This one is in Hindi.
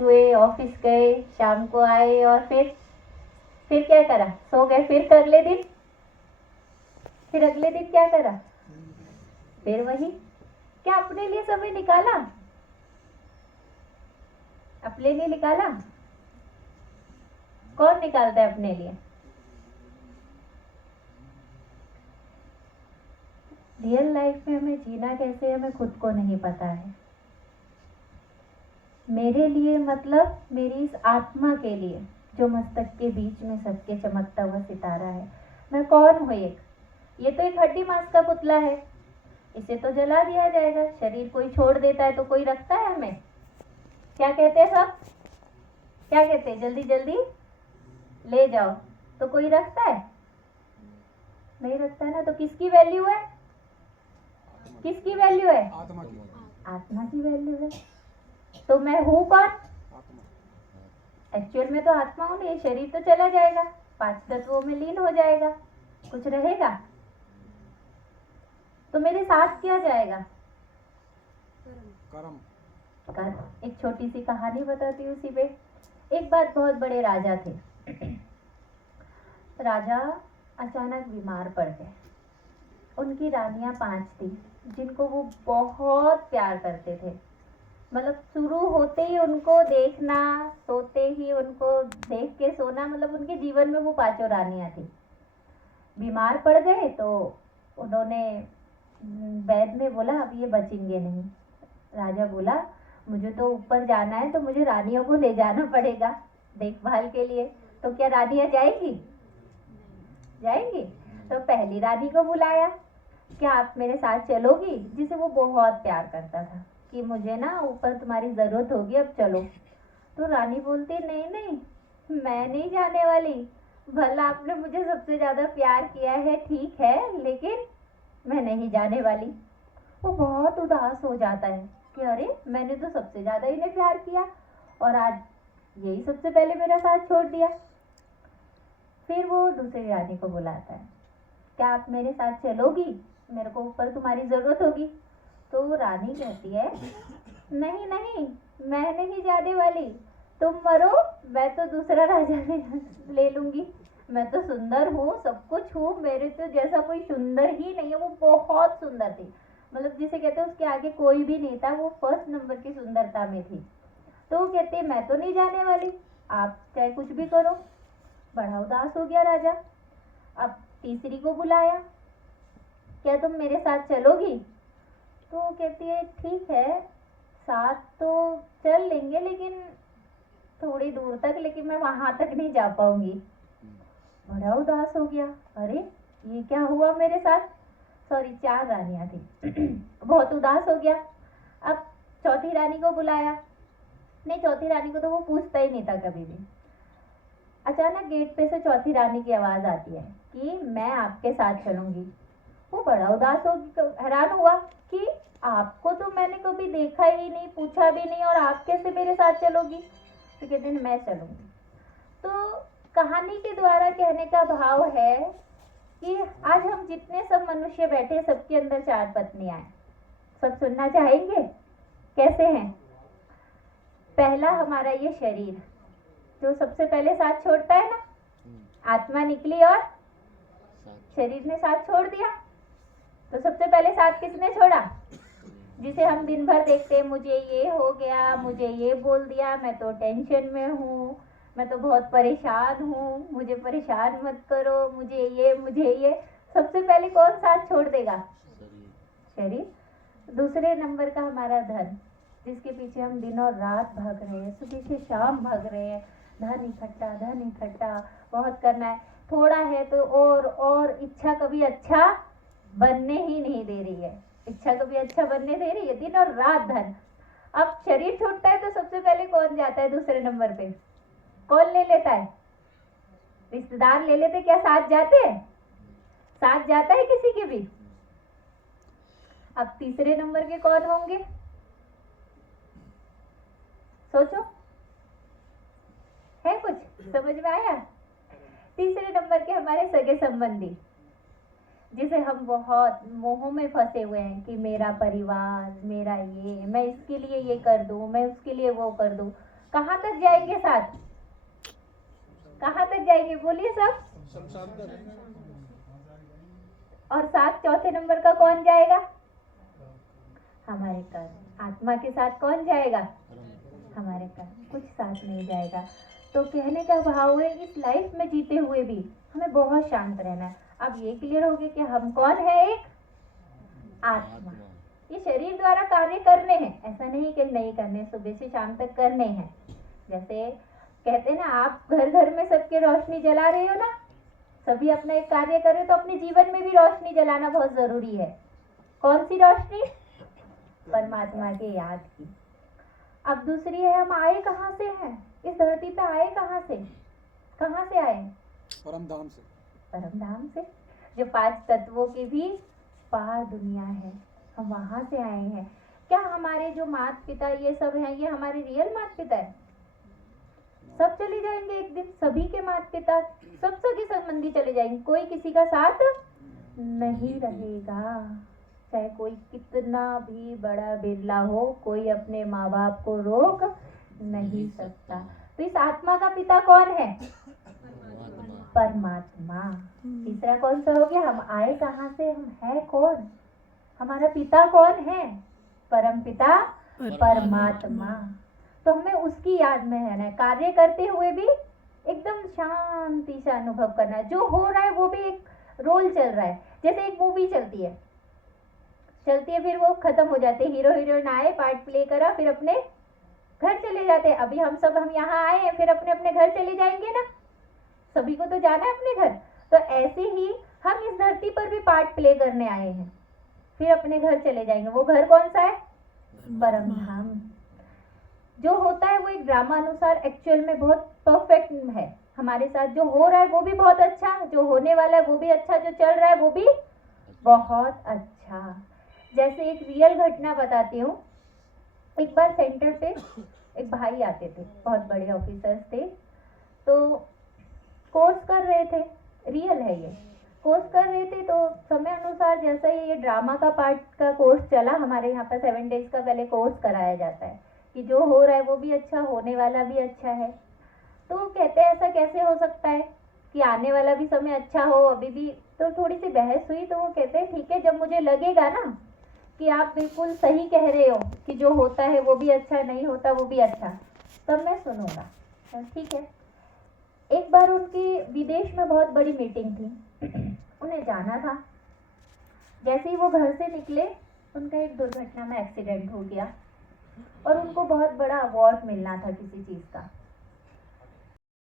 हुए, ऑफिस गए, शाम को आए और फिर क्या करा? सो गए। फिर अगले दिन, क्या करा? फिर वही। क्या अपने लिए समय निकाला? अपने लिए निकाला? कौन निकालता है अपने लिए? रियल लाइफ में हमें जीना कैसे है, हमें खुद को नहीं पता है। मेरे लिए मतलब मेरी इस आत्मा के लिए जो मस्तक के बीच में सबके चमकता हुआ सितारा है। मैं कौन हूँ? ये तो एक हड्डी मांस का पुतला है। इसे तो जला दिया जाएगा। शरीर कोई छोड़ देता है तो कोई रखता है हमें? क्या कहते हैं सब? क्या कहते हैं? जल्दी जल्दी ले जाओ। तो कोई रखता है? नहीं रखता है ना। तो किसकी वैल्यू है? किसकी वैल्यू है? आत्मा की वैल्यू है। तो मैं हूँ कौन? एक्चुअल में तो आत्मा हूँ। ये शरीर तो चला जाएगा, 5 तत्वों में लीन हो जाएगा, कुछ रहेगा? तो मेरे साथ क्या जाएगा? कर्म। एक छोटी सी कहानी बताती हूँ उसी पे। एक बार बहुत बड़े राजा थे। राजा अचानक बीमार पड़ गए। उनकी रानियां 5 थी जिनको वो बहुत प्यार करते थे। मतलब शुरू होते ही उनको देखना, सोते ही उनको देख के सोना, मतलब उनके जीवन में वो 5 रानियां थी। बीमार पड़ गए तो उन्होंने वैद्य ने बोला अब ये बचेंगे नहीं। राजा बोला मुझे तो ऊपर जाना है तो मुझे रानियों को ले जाना पड़ेगा देखभाल के लिए। तो क्या रानियां जाएंगी? जाएंगी। तो पहली रानी को बुलाया, क्या आप मेरे साथ चलोगी? जिसे वो बहुत प्यार करता था कि मुझे ना ऊपर तुम्हारी जरूरत होगी, अब चलो। तो रानी बोलती नहीं नहीं, मैं नहीं जाने वाली। भला आपने मुझे सबसे ज्यादा प्यार किया है, ठीक है, लेकिन मैं नहीं जाने वाली। वो बहुत उदास हो जाता है कि अरे मैंने तो सबसे ज्यादा इन्हें प्यार किया और आज यही सबसे पहले मेरा साथ छोड़ दिया। फिर वो दूसरी रानी को बुलाता है, क्या आप मेरे साथ चलोगी? मेरे को ऊपर तुम्हारी जरूरत होगी। तो रानी कहती है नहीं नहीं, मैं नहीं जाने वाली। तुम मरो, मैं तो दूसरा राजा ले लूंगी। मैं तो सुंदर हूँ, सब कुछ हूँ, मेरे तो जैसा कोई सुंदर ही नहीं है। वो बहुत सुंदर थी, मतलब जिसे कहते हैं उसके आगे कोई भी नहीं था। वो फर्स्ट नंबर की सुंदरता में थी। तो वो कहते मैं तो नहीं जाने वाली, आप चाहे कुछ भी करो। बड़ा उदास हो गया राजा। अब तीसरी को बुलाया, क्या तुम मेरे साथ चलोगी? तो कहती है ठीक है, साथ तो चल लेंगे लेकिन थोड़ी दूर तक, लेकिन मैं वहां तक नहीं जा पाऊंगी। बड़ा उदास हो गया, अरे ये क्या हुआ मेरे साथ? सॉरी 4 रानियां थी। बहुत उदास हो गया। अब चौथी रानी को बुलाया, नहीं चौथी रानी को तो वो पूछता ही नहीं था कभी भी। अचानक गेट पे से चौथी रानी की आवाज आती है कि मैं आपके साथ चलूंगी। वो बड़ा उदास हो, हैरान हुआ कि आपको तो मैंने कभी देखा ही नहीं, पूछा भी नहीं, और आप कैसे मेरे साथ चलोगी? तो कहते हैं मैं चलूंगी। तो कहानी के द्वारा कहने का भाव है कि आज हम जितने सब मनुष्य बैठे, सबके अंदर 4 पत्नियां हैं। सब सुनना चाहेंगे कैसे हैं? पहला हमारा ये शरीर जो सबसे पहले साथ छोड़ता है ना, आत्मा निकली और शरीर ने साथ छोड़ दिया। तो सबसे पहले साथ किसने छोड़ा? जिसे हम दिन भर देखते हैं, मुझे ये हो गया, मुझे ये बोल दिया, मैं तो टेंशन में हूँ, मैं तो बहुत परेशान हूँ, मुझे परेशान मत करो, मुझे ये। सबसे पहले कौन साथ छोड़ देगा? शरीर। दूसरे नंबर का हमारा धन, जिसके पीछे हम दिन और रात भाग रहे हैं, सुबह से शाम भाग रहे हैं। धन इकट्ठा बहुत करना है, थोड़ा है तो और इच्छा कभी अच्छा बनने ही नहीं दे रही है। इच्छा कभी अच्छा बनने दे रही है? दिन और रात धन। अब शरीर छूटता है तो सबसे पहले कौन जाता है दूसरे नंबर पे? कौन ले लेता है? रिश्तेदार ले लेते। क्या साथ जाते हैं? साथ जाता है किसी के भी? अब तीसरे नंबर के कौन होंगे? सोचो, है कुछ समझ में आया? तीसरे नंबर के हमारे सगे संबंधी, जिसे हम बहुत मोह में फंसे हुए हैं कि मेरा परिवार, मेरा ये, मैं इसके लिए ये कर दूं, मैं उसके लिए वो कर दूं। कहाँ तक जाएंगे साथ? कहाँ तक जाएंगे बोलिए सब? और साथ चौथे नंबर का कौन जाएगा? हमारे कर्म। आत्मा के साथ कौन जाएगा? हमारे कर्म। कुछ साथ नहीं जाएगा। तो कहने का भाव है इस लाइफ में जीते हुए भी हमें बहुत शांत रहना है। अब ये क्लियर हो गया कि हम कौन है? एक आत्मा। ये शरीर द्वारा कार्य करने हैं, ऐसा नहीं कि नहीं करने, सुबह से शाम तक करने हैं। जैसे कहते हैं ना, आप घर घर में सबके रोशनी जला रहे हो ना, सभी अपना एक कार्य कर रहे हो, तो अपने जीवन में भी रोशनी जलाना बहुत जरूरी है। कौन सी रोशनी? परमात्मा के याद की। अब दूसरी है, हम आए कहाँ से हैं? इस धरती पे आए कहाँ से? कहाँ से आए? परम धाम से। परम धाम से, जो 5 तत्वों की भी पार दुनिया है, हम वहां से आए हैं। क्या हमारे जो माता पिता ये सब हैं, ये हमारे रियल माता पिता है? सब चले जाएंगे एक दिन, सभी के माता पिता, सब सगे संबंधी चले जाएंगे, कोई किसी का साथ नहीं रहेगा। चाहे कोई कितना भी बड़ा बिरला हो, कोई अपने माँ बाप को रोक नहीं सकता। तो इस आत्मा का पिता कौन है? परमात्मा। तीसरा कौन सा हो गया? हम आए कहाँ से, हम है कौन? हमारा पिता कौन है? परम पिता परमात्मा। तो हमें उसकी याद में रहना है, कार्य करते हुए भी एकदम शांति से अनुभव करना है। जो हो रहा है वो भी एक रोल चल रहा है। जैसे एक मूवी चलती है, फिर वो खत्म हो जाते, हीरो हीरोइन आए, पार्ट प्ले करा, फिर अपने घर चले जाते। अभी हम यहाँ आए हैं, फिर अपने अपने घर चले जाएंगे ना, सभी को तो जाना है अपने घर। तो ऐसे ही हम इस धरती पर भी पार्ट प्ले करने आए हैं, फिर अपने घर चले जाएंगे। वो घर कौन सा है? परम धाम। जो होता है वो एक ड्रामा अनुसार एक्चुअल में बहुत परफेक्ट है। हमारे साथ जो हो रहा है वो भी बहुत अच्छा, जो होने वाला है वो भी अच्छा, जो चल रहा है वो भी बहुत अच्छा। जैसे एक रियल घटना बताती हूँ। एक बार सेंटर पे एक भाई आते थे, बहुत बड़े ऑफिसर्स थे, तो कोर्स कर रहे थे, रियल है ये, कोर्स कर रहे थे। तो समय अनुसार जैसा ये ड्रामा का पार्ट का कोर्स चला, हमारे यहाँ पर 7 डेज का पहले कोर्स कराया जाता है कि जो हो रहा है वो भी अच्छा, होने वाला भी अच्छा है। तो कहते हैं ऐसा कैसे हो सकता है कि आने वाला भी समय अच्छा हो अभी भी? तो थोड़ी सी बहस हुई, तो वो कहते हैं ठीक है, जब मुझे लगेगा ना कि आप बिल्कुल सही कह रहे हो कि जो होता है वो भी अच्छा, नहीं होता वो भी अच्छा, तब मैं सुनूंगा। ठीक है। एक बार उनकी विदेश में बहुत बड़ी मीटिंग थी, उन्हें जाना था। जैसे ही वो घर से निकले, उनका एक दुर्घटना में एक्सीडेंट हो गया और उनको बहुत बड़ा अवार्ड मिलना था किसी चीज़ का।